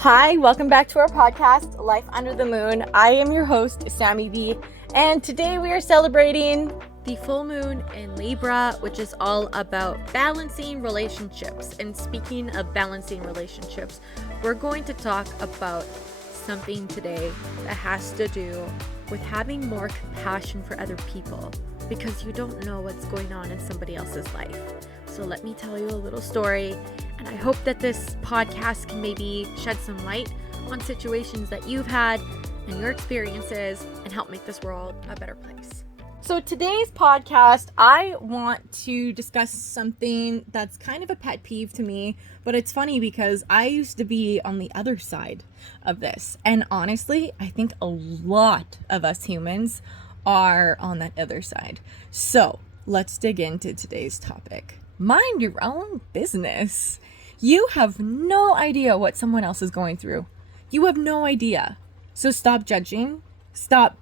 Hi, welcome back to our podcast, Life Under the Moon. I am your host, Sammy B, and today we are celebrating the full moon in Libra, which is all about balancing relationships. And speaking of balancing relationships, we're going to talk about something today that has to do with having more compassion for other people, because you don't know what's going on in somebody else's life. So let me tell you a little story, and I hope that this podcast can maybe shed some light on situations that you've had and your experiences and help make this world a better place. So today's podcast, I want to discuss something that's kind of a pet peeve to me, but it's funny because I used to be on the other side of this. And honestly, I think a lot of us humans are on that other side. So let's dig into today's topic. Mind your own business. You have no idea what someone else is going through. You have no idea. So stop judging, stop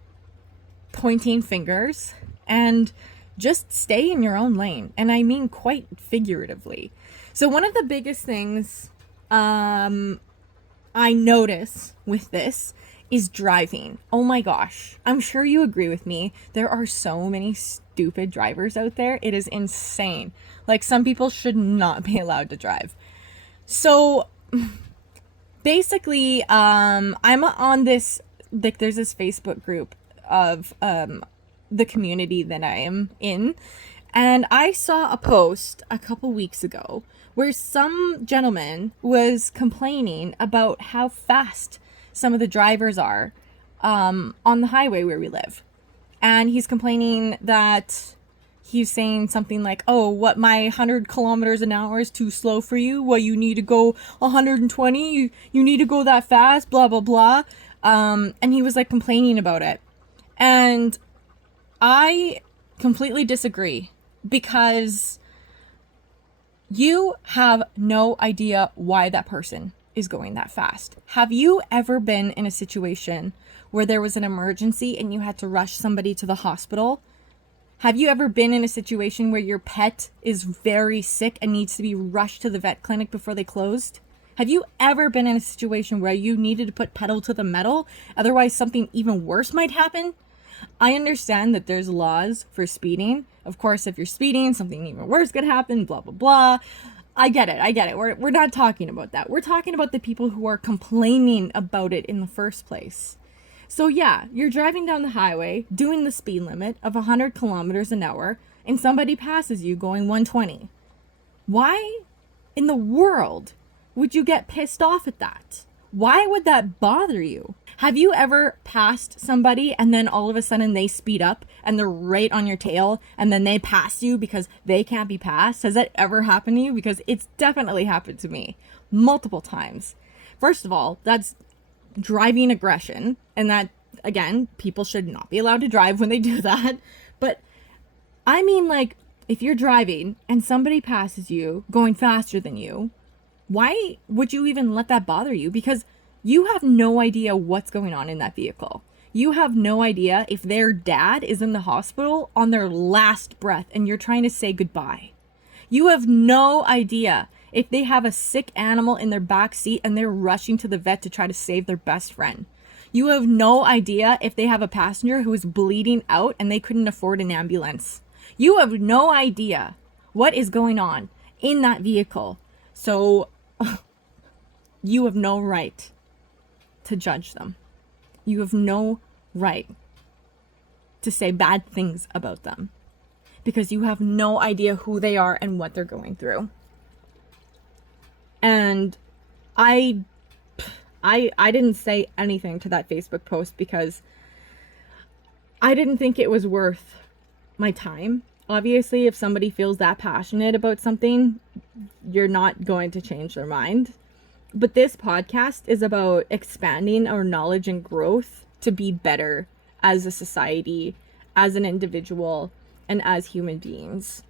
pointing fingers, and just stay in your own lane. And I mean quite figuratively. So one of the biggest things I notice with this is driving. Oh my gosh. I'm sure you agree with me. There are so many stupid drivers out there. It is insane. Like, some people should not be allowed to drive. So basically, I'm on this, like, there's this Facebook group of the community that I am in, and I saw a post a couple weeks ago where some gentleman was complaining about how fast some of the drivers are on the highway where we live. And he's complaining that he's saying something like, oh, what, my 100 kilometers an hour is too slow for you? Well, you need to go 120. You need to go that fast, blah, blah, blah. And he was like complaining about it. And I completely disagree, because you have no idea why that person is going that fast. Have you ever been in a situation where there was an emergency and you had to rush somebody to the hospital? Have you ever been in a situation where your pet is very sick and needs to be rushed to the vet clinic before they closed? Have you ever been in a situation where you needed to put pedal to the metal, otherwise something even worse might happen? I understand that there's laws for speeding. Of course, if you're speeding, something even worse could happen, blah, blah, blah. I get it. We're not talking about that. We're talking about the people who are complaining about it in the first place. So yeah, you're driving down the highway, doing the speed limit of 100 kilometers an hour, and somebody passes you going 120. Why in the world would you get pissed off at that? Why would that bother you? Have you ever passed somebody and then all of a sudden they speed up and they're right on your tail and then they pass you because they can't be passed? Has that ever happened to you? Because it's definitely happened to me multiple times. First of all, that's driving aggression, and that, again, people should not be allowed to drive when they do that. But I mean, like, if you're driving and somebody passes you going faster than you, why would you even let that bother you? Because you have no idea what's going on in that vehicle. You have no idea if their dad is in the hospital on their last breath and you're trying to say goodbye. You have no idea if they have a sick animal in their back seat and they're rushing to the vet to try to save their best friend. You have no idea if they have a passenger who is bleeding out and they couldn't afford an ambulance. You have no idea what is going on in that vehicle. So you have no right to judge them. You have no right to say bad things about them, because you have no idea who they are and what they're going through. And I didn't say anything to that Facebook post because I didn't think it was worth my time. Obviously, if somebody feels that passionate about something, you're not going to change their mind. But this podcast is about expanding our knowledge and growth to be better as a society, as an individual, and as human beings.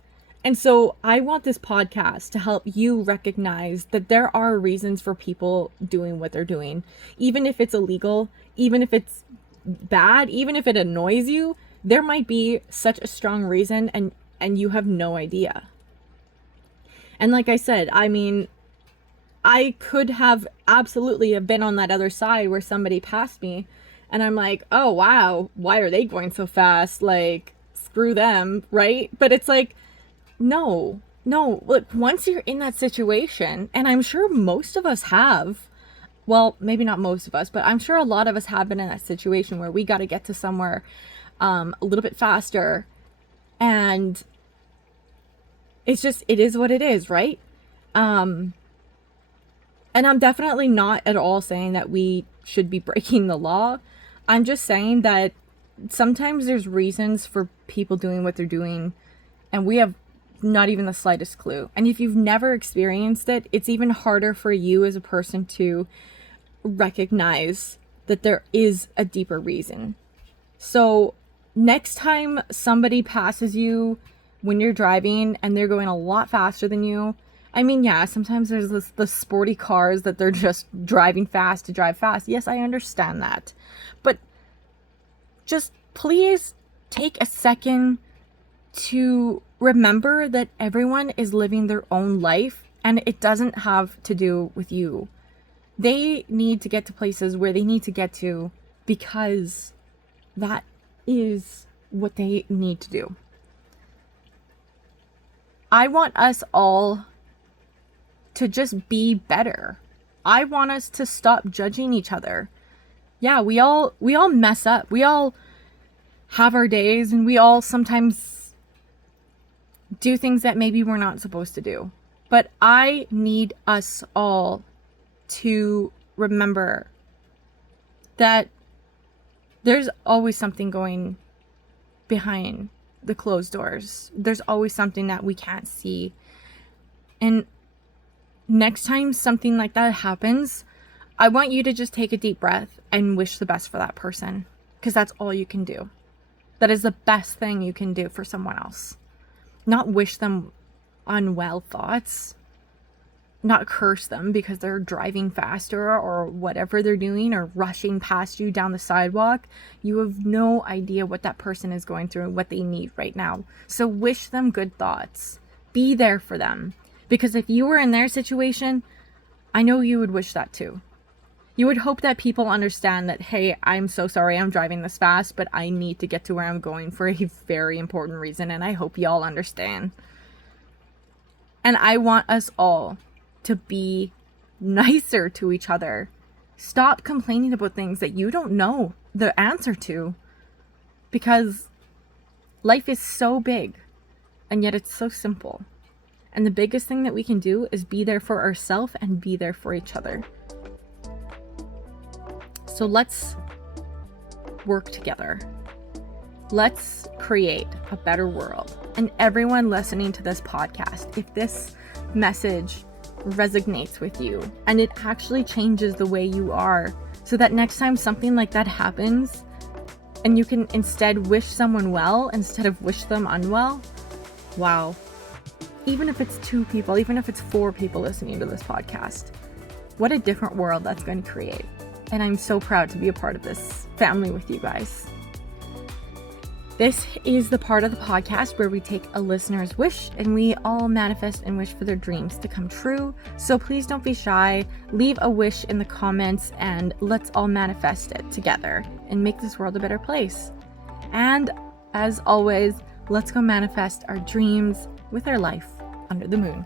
And so I want this podcast to help you recognize that there are reasons for people doing what they're doing. Even if it's illegal, even if it's bad, even if it annoys you, there might be such a strong reason and you have no idea. And like I said, I mean, I could have absolutely have been on that other side where somebody passed me and I'm like, oh wow, why are they going so fast? Like, screw them, right? But it's like, no, look, once you're in that situation, and I'm sure most of us have, well, maybe not most of us, but I'm sure a lot of us have been in that situation where we got to get to somewhere a little bit faster, and it's just, it is what it is, right? And I'm definitely not at all saying that we should be breaking the law. I'm just saying that sometimes there's reasons for people doing what they're doing, and we have not even the slightest clue. And if you've never experienced it, it's even harder for you as a person to recognize that there is a deeper reason. So next time somebody passes you when you're driving and they're going a lot faster than you, I mean, yeah, sometimes there's the sporty cars that they're just driving fast to drive fast. Yes, I understand that. But just please take a second to remember that everyone is living their own life and it doesn't have to do with you. They need to get to places where they need to get to because that is what they need to do. I want us all to just be better. I want us to stop judging each other. Yeah, we all mess up. We all have our days and we all sometimes do things that maybe we're not supposed to do. But I need us all to remember that there's always something going behind the closed doors. There's always something that we can't see. And next time something like that happens, I want you to just take a deep breath and wish the best for that person, because that's all you can do. That is the best thing you can do for someone else. Not wish them unwell thoughts, not curse them because they're driving faster or whatever they're doing or rushing past you down the sidewalk. You have no idea what that person is going through and what they need right now. So wish them good thoughts. Be there for them. Because if you were in their situation, I know you would wish that too. You would hope that people understand that, hey, I'm so sorry I'm driving this fast, but I need to get to where I'm going for a very important reason, and I hope y'all understand. And I want us all to be nicer to each other. Stop complaining about things that you don't know the answer to, because life is so big, and yet it's so simple. And the biggest thing that we can do is be there for ourselves and be there for each other. So let's work together. Let's create a better world. And everyone listening to this podcast, if this message resonates with you and it actually changes the way you are, so that next time something like that happens and you can instead wish someone well instead of wish them unwell, wow. Even if it's 2 people, even if it's 4 people listening to this podcast, what a different world that's going to create. And I'm so proud to be a part of this family with you guys. This is the part of the podcast where we take a listener's wish and we all manifest and wish for their dreams to come true. So please don't be shy. Leave a wish in the comments and let's all manifest it together and make this world a better place. And as always, let's go manifest our dreams with our life under the moon.